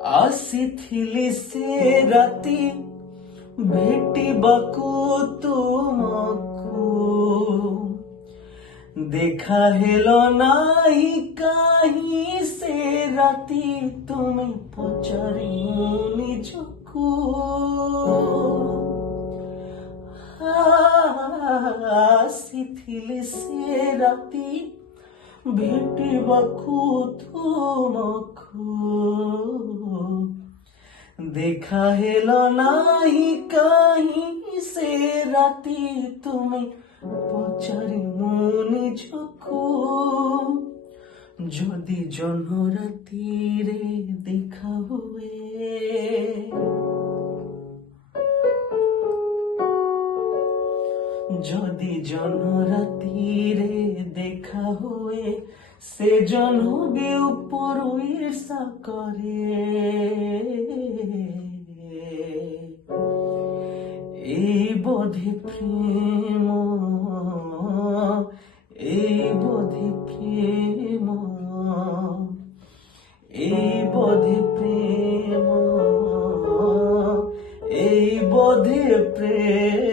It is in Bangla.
ଆସିଥିଲି ସେ ରାତି ଭେଟିବାକୁ ତୁମକୁ, ଦେଖା ହେଲ ନାହିଁ କାହିଁ ସେ ରାତି, ତୁମେ ପଚାରି ନିଜକୁ। ଆସିଥିଲି ସେ ରାତି ଭେଟିବାକୁ ତୁମକୁ, ଦେଖା ହେଲ ନାହିଁ କାହିଁ ସେ ରାତି, ତୁମେ ପଚାରି ନିଜକୁ। ଯଦି ଜହ୍ନ ରାତିରେ ଦେଖା ହୁଏ, যদি জহ্ন রাতিরে দেখা হুয়ে, সে জহ্ন বে উপর ঈর্ষা করে। এই বোধে প্রেম, এই বোধে প্রেম, এই বোধে প্রেম, এই বোধে প্রেম।